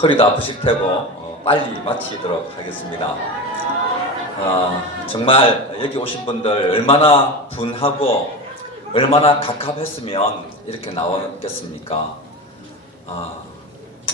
허리도 아프실 테고 빨리 마치도록 하겠습니다. 정말 여기 오신 분들 얼마나 분하고 얼마나 갑갑했으면 이렇게 나왔겠습니까?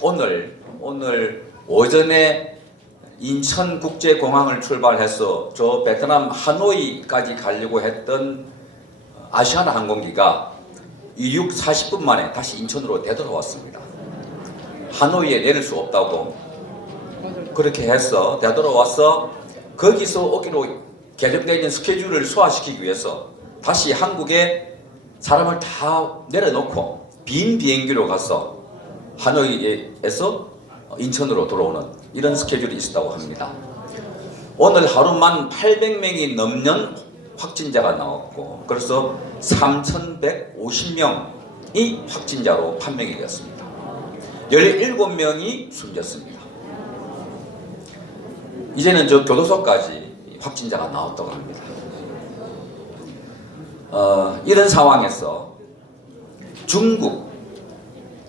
오늘 오전에 인천국제공항을 출발해서 저 베트남 하노이까지 가려고 했던 아시아나 항공기가 이륙 40분 만에 다시 인천으로 되돌아왔습니다. 하노이에 내릴 수 없다고 그렇게 해서 되돌아와서 거기서 오기로 계획되어 있는 스케줄을 소화시키기 위해서 다시 한국에 사람을 다 내려놓고 빈 비행기로 가서 하노이에서 인천으로 돌아오는 이런 스케줄이 있었다고 합니다. 오늘 하루만 800명이 넘는 확진자가 나왔고 그래서 3,150명이 확진자로 판명이 되었습니다. 17명이 숨졌습니다. 이제는 저 교도소까지 확진자가 나왔다고 합니다. 이런 상황에서 중국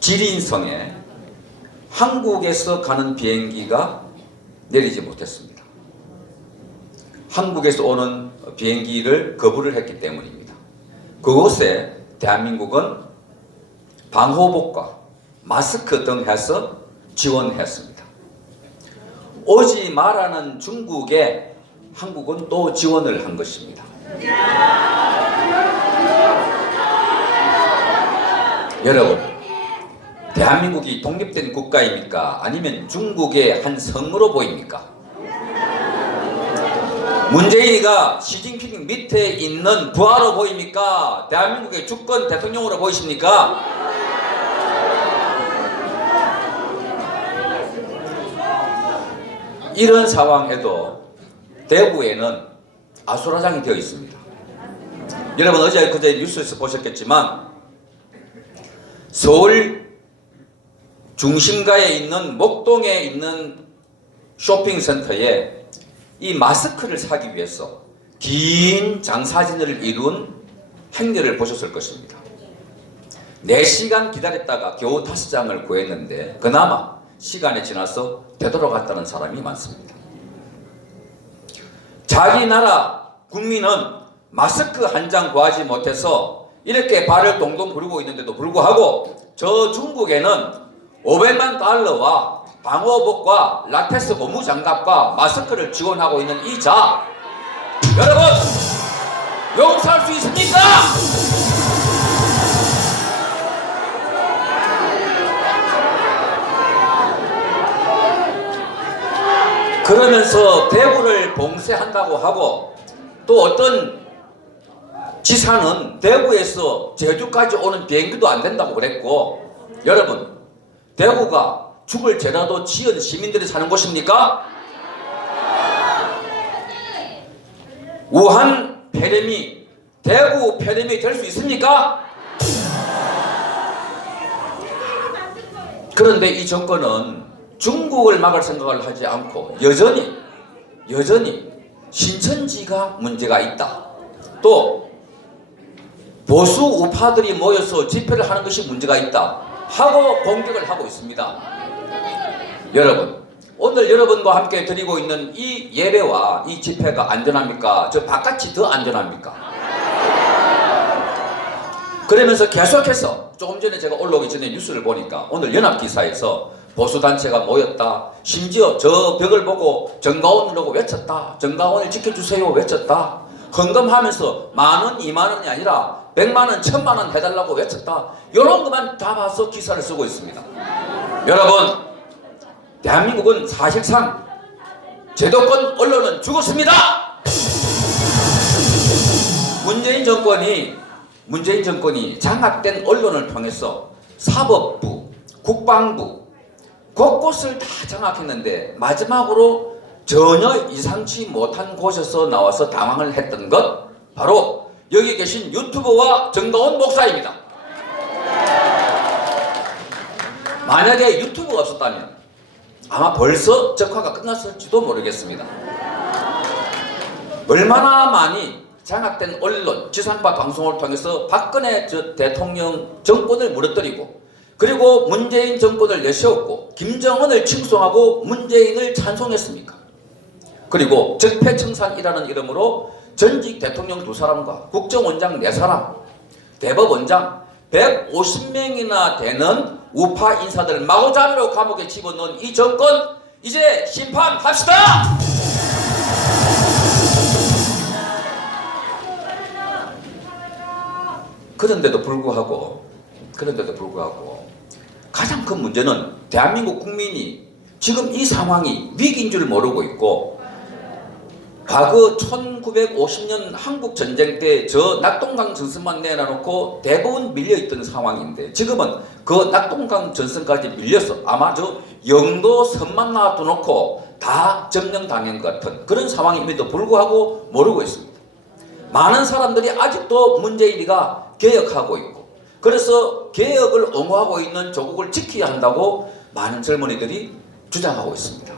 지린성에 한국에서 가는 비행기가 내리지 못했습니다. 한국에서 오는 비행기를 거부를 했기 때문입니다. 그곳에 대한민국은 방호복과 마스크 등 해서 지원했습니다. 오지 말라는 중국에 한국은 또 지원을 한 것입니다. 여러분, 대한민국이 독립된 국가입니까? 아니면 중국의 한 성으로 보입니까? 문재인이가 시진핑 밑에 있는 부하로 보입니까? 대한민국의 주권 대통령으로 보이십니까? 이런 상황에도 대구에는 아수라장이 되어 있습니다. 여러분 어제 그제 뉴스에서 보셨겠지만 서울 중심가에 있는 목동에 있는 쇼핑센터에 이 마스크를 사기 위해서 긴 장사진을 이룬 행렬을 보셨을 것입니다. 4시간 기다렸다가 겨우 5장을 구했는데 그나마 시간이 지나서 되돌아갔다는 사람이 많습니다. 자기 나라 국민은 마스크 한 장 구하지 못해서 이렇게 발을 동동 구르고 있는데도 불구하고 저 중국에는 500만 달러와 방호복과 라텍스 고무장갑과 마스크를 지원하고 있는 이 자, 여러분 용서할 수 있습니까? 그러면서 대구를 봉쇄한다고 하고 또 어떤 지사는 대구에서 제주까지 오는 비행기도 안 된다고 그랬고, 여러분 대구가 죽을 죄라도 지은 시민들이 사는 곳입니까? 우한 폐렴이 대구 폐렴이 될 수 있습니까? 그런데 이 정권은 중국을 막을 생각을 하지 않고 여전히 신천지가 문제가 있다, 또 보수 우파들이 모여서 집회를 하는 것이 문제가 있다 하고 공격을 하고 있습니다. 여러분, 오늘 여러분과 함께 드리고 있는 이 예배와 이 집회가 안전합니까? 저 바깥이 더 안전합니까? 그러면서 계속해서 조금 전에 제가 올라오기 전에 뉴스를 보니까 오늘 연합기사에서 보수단체가 모였다, 심지어 저 벽을 보고 정가원이라고 외쳤다, 정가원을 지켜주세요 외쳤다, 헌금하면서 10,000원 20,000원이 아니라 100만원 1,000만원 해달라고 외쳤다, 이런 것만 다 봐서 기사를 쓰고 있습니다. 여러분, 대한민국은 사실상 제도권 언론은 죽었습니다. 문재인 정권이 장악된 언론을 통해서 사법부, 국방부 곳곳을 다 장악했는데 마지막으로 전혀 이상치 못한 곳에서 나와서 당황을 했던 것, 바로 여기 계신 유튜버와 정가원 목사입니다. 만약에 유튜브가 없었다면 아마 벌써 적화가 끝났을지도 모르겠습니다. 얼마나 많이 장악된 언론, 지상파 방송을 통해서 박근혜 대통령 정권을 무너뜨리고 그리고 문재인 정권을 내세웠고 김정은을 칭송하고 문재인을 찬송했습니까? 그리고 적폐청산이라는 이름으로 전직 대통령 2사람과 국정원장 4사람, 대법원장 150명이나 되는 우파 인사들 마구잡이로 감옥에 집어넣은 이 정권 이제 심판합시다! 그런데도 불구하고 가장 큰 문제는 대한민국 국민이 지금 이 상황이 위기인 줄 모르고 있고, 과거 1950년 한국전쟁 때 저 낙동강 전선만 내놔놓고 대부분 밀려있던 상황인데, 지금은 그 낙동강 전선까지 밀려서 아마 저 영도 선만 놔두놓고 다 점령당한 것 같은 그런 상황임에도 불구하고 모르고 있습니다. 많은 사람들이 아직도 문재인이가 개혁하고 있고, 그래서 개혁을 옹호하고 있는 조국을 지켜야 한다고 많은 젊은이들이 주장하고 있습니다.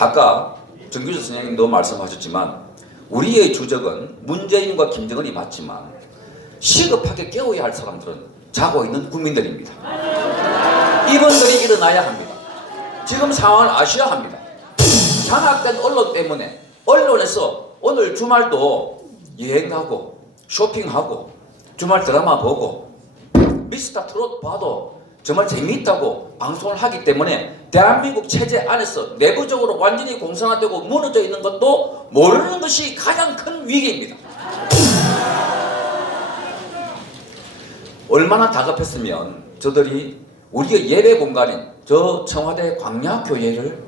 아까 정규조 선생님도 말씀하셨지만 우리의 주적은 문재인과 김정은이 맞지만 시급하게 깨워야 할 사람들은 자고 있는 국민들입니다. 이분들이 일어나야 합니다. 지금 상황을 아셔야 합니다. 장악된 언론 때문에 언론에서 오늘 주말도 여행 가고 쇼핑하고 주말 드라마 보고 미스터 트롯 봐도 정말 재미있다고 방송을 하기 때문에 대한민국 체제 안에서 내부적으로 완전히 공산화되고 무너져 있는 것도 모르는 것이 가장 큰 위기입니다. 얼마나 다급했으면 저들이 우리의 예배 공간인 저 청와대 광야교회를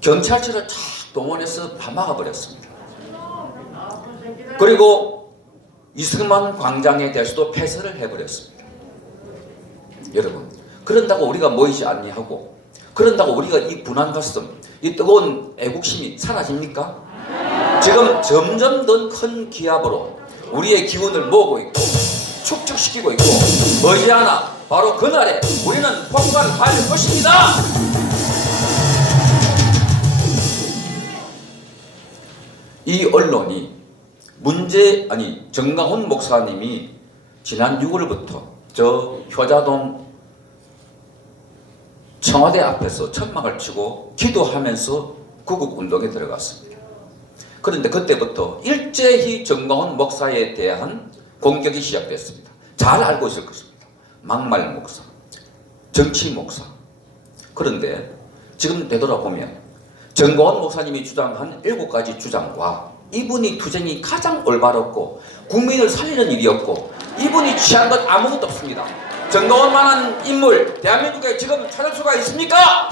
경찰차를 쫙 동원해서 파막아 버렸습니다. 그리고 이승만 광장에 대해서도 폐쇄를 해버렸습니다. 여러분, 그런다고 우리가 모이지 아니하고, 그런다고 우리가 이 분한 가슴, 이 뜨거운 애국심이 사라집니까? 지금 점점 더 큰 기압으로 우리의 기운을 모으고 있고 축적시키고 있고, 머지않아 바로 그날에 우리는 폭발할 것입니다. 이 언론이 정강훈 목사님이 지난 6월부터 저 효자동 청와대 앞에서 천막을 치고 기도하면서 구국운동에 들어갔습니다. 그런데 그때부터 일제히 정강훈 목사에 대한 공격이 시작됐습니다. 잘 알고 있을 것입니다. 막말 목사, 정치 목사. 그런데 지금 되돌아보면 정강훈 목사님이 주장한 7가지 주장과 이분이 투쟁이 가장 올바랐고 국민을 살리는 일이었고, 이분이 취한 것 아무것도 없습니다. 정강훈만한 인물 대한민국에 지금 찾을 수가 있습니까?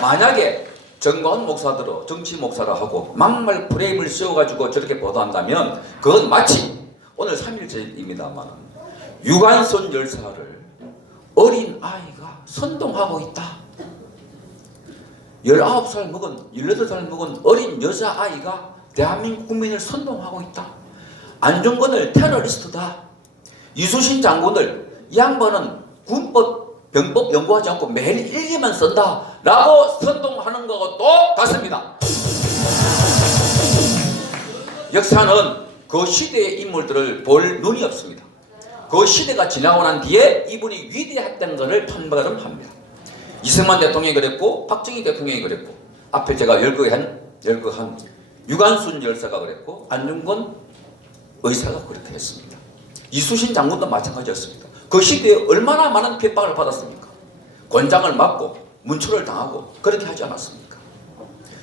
만약에 정강훈 목사들로 정치 목사라 하고 막말 프레임을 씌워가지고 저렇게 보도한다면 그건 마치 오늘 3.1절입니다만 유관순 열사를 어린 아이가 선동하고 있다. 19살 먹은 18살 먹은 어린 여자아이가 대한민국 국민을 선동하고 있다. 안중근을 테러리스트다. 이수신 장군을 이 양반은 군법, 병법 연구하지 않고 매일 일기만 쓴다 라고 선동하는 것과 똑같습니다. 역사는 그 시대의 인물들을 볼 눈이 없습니다. 그 시대가 지나고 난 뒤에 이분이 위대했던 것을 판가름합니다. 이승만 대통령이 그랬고 박정희 대통령이 그랬고 앞에 제가 열거한 유관순 열사가 그랬고 안중근 의사가 그렇게 했습니다. 이수신 장군도 마찬가지였습니다. 그 시대에 얼마나 많은 핍박을 받았습니까? 권장을 맞고 문초를 당하고 그렇게 하지 않았습니까?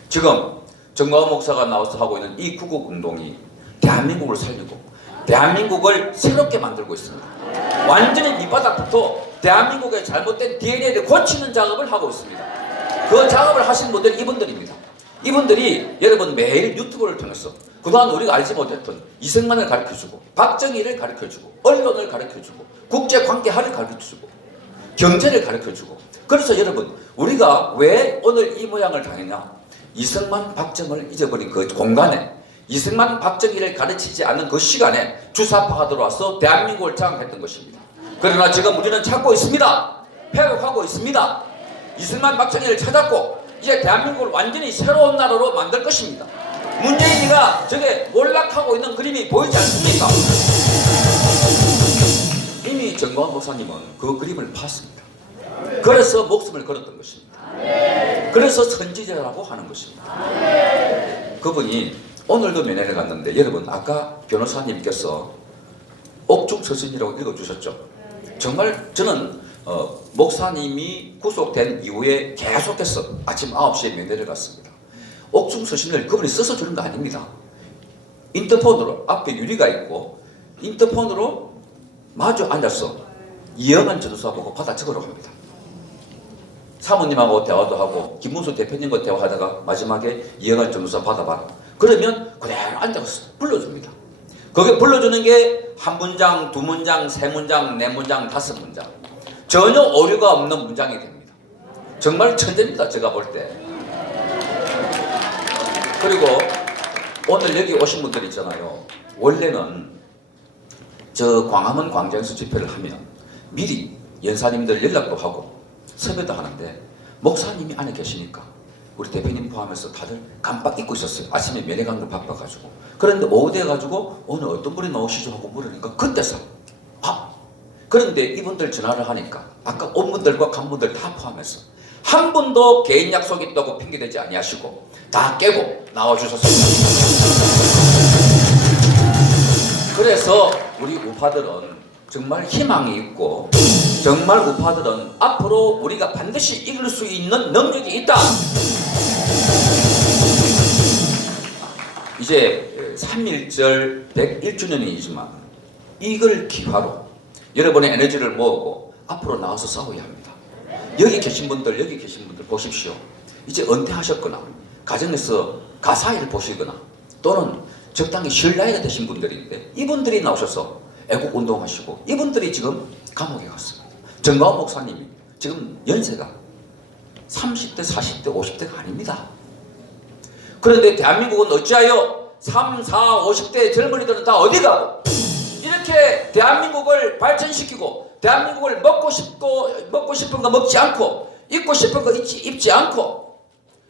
지금 정강훈 목사가 나와서 하고 있는 이 구국운동이 대한민국을 살리고 대한민국을 새롭게 만들고 있습니다. 완전히 밑바닥부터 대한민국의 잘못된 DNA를 고치는 작업을 하고 있습니다. 그 작업을 하신 분들이 이분들입니다. 이분들이 여러분 매일 유튜브를 통해서 그동안 우리가 알지 못했던 이승만을 가르쳐주고 박정희를 가르쳐주고 언론을 가르쳐주고 국제관계화를 가르쳐주고 경제를 가르쳐주고, 그래서 여러분 우리가 왜 오늘 이 모양을 당했냐? 이승만 박정희를 잊어버린 그 공간에, 이승만 박정희를 가르치지 않는 그 시간에 주사파가 들어와서 대한민국을 장악했던 것입니다. 그러나 지금 우리는 찾고 있습니다. 회복하고 있습니다. 이승만 박정희를 찾았고 이제 대한민국을 완전히 새로운 나라로 만들 것입니다. 문재인이가 저게 몰락하고 있는 그림이 보이지 않습니까? 이미 우리 정광훈 목사님은 그 그림을 봤습니다. 그래서 목숨을 걸었던 것입니다. 그래서 선지자라고 하는 것입니다. 그분이 오늘도 면회를 갔는데 여러분 아까 변호사님께서 옥중서신이라고 읽어주셨죠. 정말 저는 목사님이 구속된 이후에 계속해서 아침 9시에 면회를 갔습니다. 옥중서신을 그분이 써서 주는 거 아닙니다. 인터폰으로 앞에 유리가 있고 인터폰으로 마주 앉아서 이영환 전도사 보고 받아 적으라고 합니다. 사모님하고 대화도 하고 김문수 대표님과 대화하다가 마지막에 이영환 전도사 받아봐라. 그러면 그대로 앉아서 불러줍니다. 거기에 불러주는 게 한 문장, 두 문장, 세 문장, 네 문장, 다섯 문장. 전혀 오류가 없는 문장이 됩니다. 정말 천재입니다. 제가 볼 때. 그리고 오늘 여기 오신 분들 있잖아요. 원래는 저 광화문 광장에서 집회를 하면 미리 연사님들 연락도 하고 섭외도 하는데 목사님이 안에 계시니까 우리 대표님 포함해서 다들 깜빡 잊고 있었어요. 아침에 면회 간 걸 바빠가지고. 그런데 오후 돼가지고 오늘 어떤 분이 나오시죠 하고 물으니까 그때서 그런데 이분들 전화를 하니까 아까 온 분들과 간 분들 다 포함해서 한 분도 개인 약속이 있다고 핑계대지 아니하시고 다 깨고 나와주셨습니다. 그래서 우리 우파들은 정말 희망이 있고 정말 우파들은 앞으로 우리가 반드시 이길 수 있는 능력이 있다. 이제 3.1절 101주년이지만 이걸 기화로 여러분의 에너지를 모으고 앞으로 나와서 싸워야 합니다. 여기 계신 분들 보십시오. 이제 은퇴하셨거나 가정에서 가사일을 보시거나 또는 적당히 쉴 나이가 되신 분들인데 이분들이 나오셔서 애국운동하시고 이분들이 지금 감옥에 갔습니다. 정광훈 목사님이 지금 연세가 30대, 40대, 50대가 아닙니다. 그런데 대한민국은 어찌하여 3, 4, 50대 젊은이들은 다 어디 가고 이렇게 대한민국을 발전시키고 대한민국을 먹고 싶은 거 먹지 않고 입고 싶은 거 입지 않고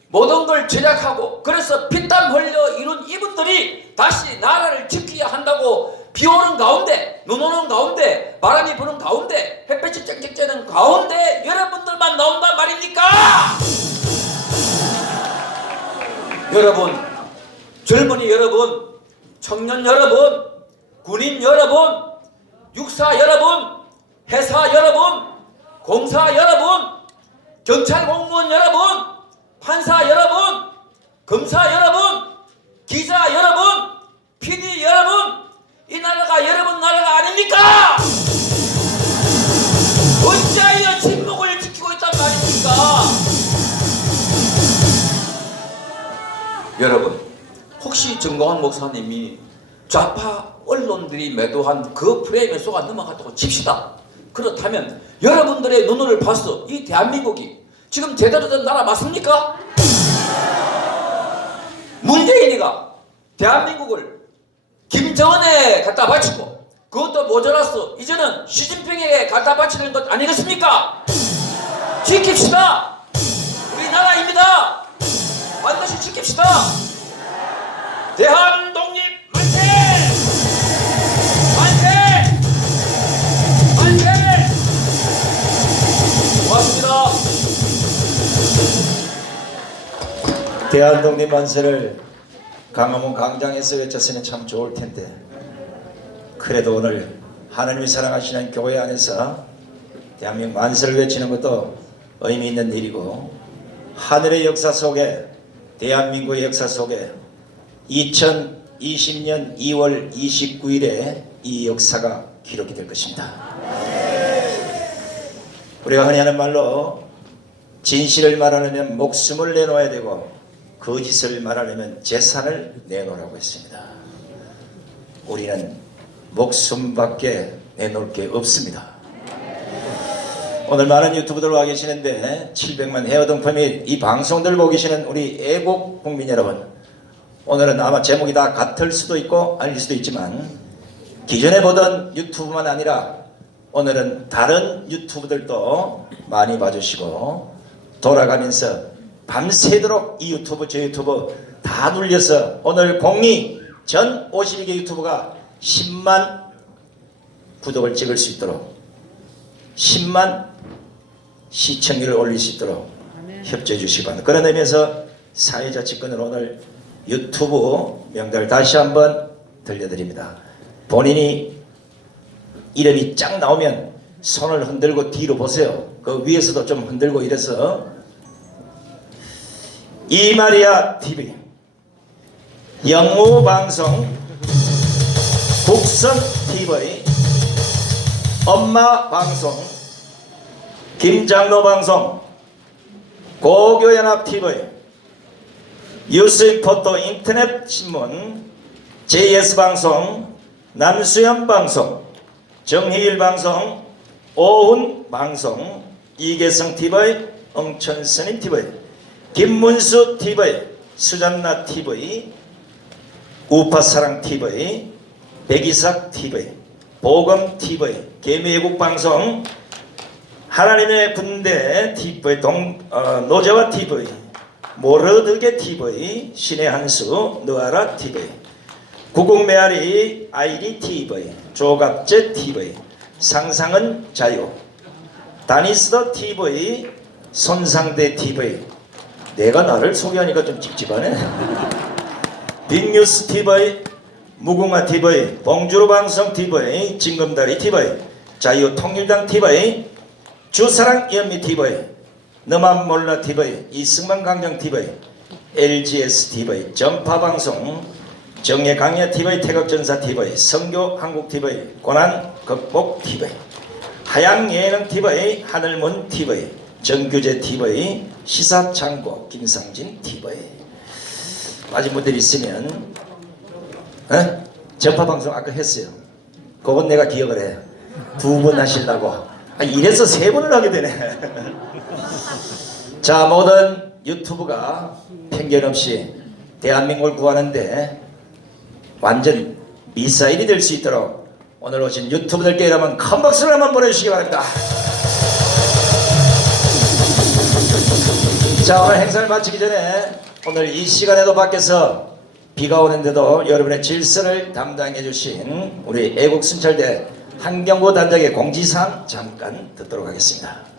모든 걸 제작하고 그래서 피땀 흘려 이룬 이분들이 다시 나라를 지켜야 한다고 비 오는 가운데 눈 오는 가운데 바람이 부는 가운데 햇볕이 쨍쨍 쬐는 가운데 여러분들만 나온단 말입니까? 여러분, 젊은이 여러분, 청년 여러분, 군인 여러분, 육사 여러분, 회사 여러분, 공사 여러분, 경찰 공무원 여러분, 판사 여러분, 검사 여러분, 기자 여러분, PD 여러분, 이 나라가 여러분 나라가 아닙니까? 어찌하여 침묵을 지키고 있단 말입니까? 여러분, 혹시 정광훈 목사님이 좌파 언론들이 매도한 그 프레임에 속아 넘어갔다고 칩시다. 그렇다면 여러분들의 눈을 봐서 이 대한민국이 지금 제대로 된 나라 맞습니까? 문재인이가 대한민국을 김정은에 갖다 바치고 그것도 모자라서 이제는 시진핑에게 갖다 바치는 것 아니겠습니까? 지킵시다. 우리나라입니다. 반드시 지킵시다. 대한 독립 만세! 만세! 만세! 고맙습니다. 대한 독립 만세를 광화문 광장에서 외쳤으면 참 좋을 텐데 그래도 오늘 하나님이 사랑하시는 교회 안에서 대한민국 만세를 외치는 것도 의미 있는 일이고 하늘의 역사 속에 대한민국의 역사 속에 2020년 2월 29일에 이 역사가 기록이 될 것입니다. 우리가 흔히 하는 말로 진실을 말하려면 목숨을 내놓아야 되고 거짓을 말하려면 재산을 내놓으라고 했습니다. 우리는 목숨밖에 내놓을 게 없습니다. 오늘 많은 유튜브들 와 계시는데 700만 헤어동포 및 이 방송들 보고 계시는 우리 애국 국민 여러분, 오늘은 아마 제목이 다 같을 수도 있고 아닐 수도 있지만 기존에 보던 유튜브만 아니라 오늘은 다른 유튜브들도 많이 봐주시고 돌아가면서 밤새도록 이 유튜브 저 유튜브 다 눌려서 오늘 공리 전 52개 유튜브가 10만 구독을 찍을 수 있도록 10만 시청률을 올릴 수 있도록 협조해 주시기 바랍니다. 그런 의미에서 사회자치권으로 오늘 유튜브 명단을 다시 한번 들려드립니다. 본인이 이름이 쫙 나오면 손을 흔들고 뒤로 보세요. 그 위에서도 좀 흔들고 이래서 이마리아 TV, 영무방송, 국선 TV, 엄마 방송, 김장로 방송, 고교연합 TV, 뉴스포터 인터넷 신문, JS 방송, 남수현 방송, 정희일 방송, 오훈 방송, 이계성 TV, 엉천스님 TV, 김문수 TV, 수잔나 TV, 우파사랑 TV, 백이삭 TV, 보검 TV, 개미애국 방송, 하나님의 군대 TV, 노재화 TV, 모르드게 TV, 신의 한수, 느아라 TV, 구국메아리 아이리 TV, 조갑제 TV, 상상은 자유, 다니스더 TV, 손상대 TV. 내가 나를 소개하니까 좀 찝찝하네. 빅뉴스 TV, 무궁화 TV, 봉주루 방송 TV, 징검다리 TV, 자유통일당 TV, 주사랑 연미 TV, 너만 몰라 TV, 이승만 강정 TV, LGS TV, 전파방송, 정예강야 TV, 태극전사 TV, 성교 한국 TV, 고난 극복 TV, 하양예능 TV, 하늘문 TV, 정규제 TV, 시사창고 김상진 TV. 빠진 분들 있으면 전파방송 아까 했어요. 그건 내가 기억을 해. 2번 하시려고. 이래서 3번을 하게 되네. 자, 모든 유튜브가 편견 없이 대한민국을 구하는데 완전 미사일이 될 수 있도록 오늘 오신 유튜브들께 여러분 큰 박수를 한번 보내주시기 바랍니다. 자, 오늘 행사를 마치기 전에 오늘 이 시간에도 밖에서 비가 오는데도 여러분의 질서를 담당해 주신 우리 애국순찰대 한경구 단장의 공지사항 잠깐 듣도록 하겠습니다.